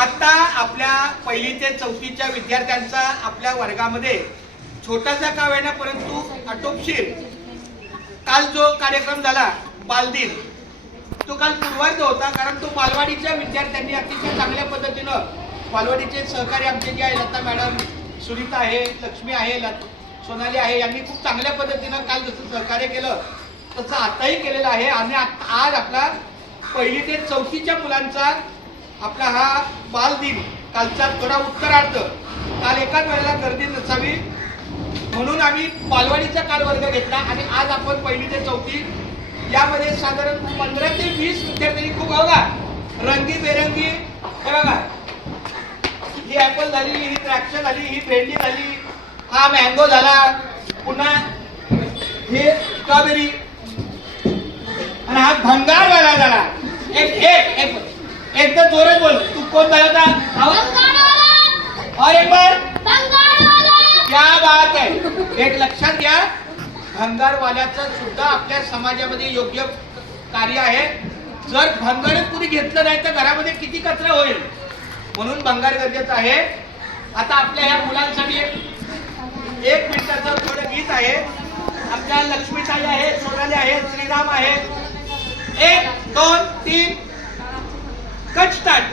आता आपल्या पहिली ते चौथीच्या विद्यार्थ्यांचा आपल्या वर्गामध्ये छोटासा का होईना परंतु आटोपशीर काल जो कार्यक्रम झाला बालदिन तो काल पूर्वार्ध होता, कारण तो बालवाडीच्या विद्यार्थ्यांनी अतिशय चांगल्या पद्धतीनं बालवाडीचे सहकारी आमचे जे आहे लता मॅडम, सुनीता आहे, लक्ष्मी आहे, सोनाली आहे यांनी खूप चांगल्या पद्धतीनं काल जसं सहकार्य केलं तसं आताही केलेलं आहे. आणि आज आपला पहिली ते चौथीच्या मुलांचा आपला हा बालदिन कालचा थोडा उत्तरार्ध काल एकाच वेळेला गर्दी नसावी म्हणून आम्ही बालवाडीचा काल वर्ग घेतला आणि आज आपण पहिली ते चौथी यामध्ये साधारण 15 ते 20 विद्यार्थ्यांनी खूप बघा रंगीबेरंगी हे बघा ही ऍपल झाली, ही द्राक्ष झाली, ही भेंडी झाली, हा मँगो झाला, पुन्हा हे स्ट्रॉबेरी आणि हा भंगारवाला झाला. एक एक एक एकदम जोरात बोल, तू कोण झाला होता? और एक बार क्या बात आहे. एक लक्षात घ्या, भंगारवाल्याचं सुद्धा आपल्या समाजामध्ये योग्य कार्य आहे. जर भंगारच कुणी घेतलं नाही तर घरामध्ये किती कचरा होईल, म्हणून भंगार गरजेचं आहे. आता आपल्या ह्या मुलांसाठी एक मिनिटाचं थोडं गीत आहे. आपल्या लक्ष्मीताई आहे, सोनाली आहे, श्रीराम आहे. 1 2 3 कट स्टार्ट.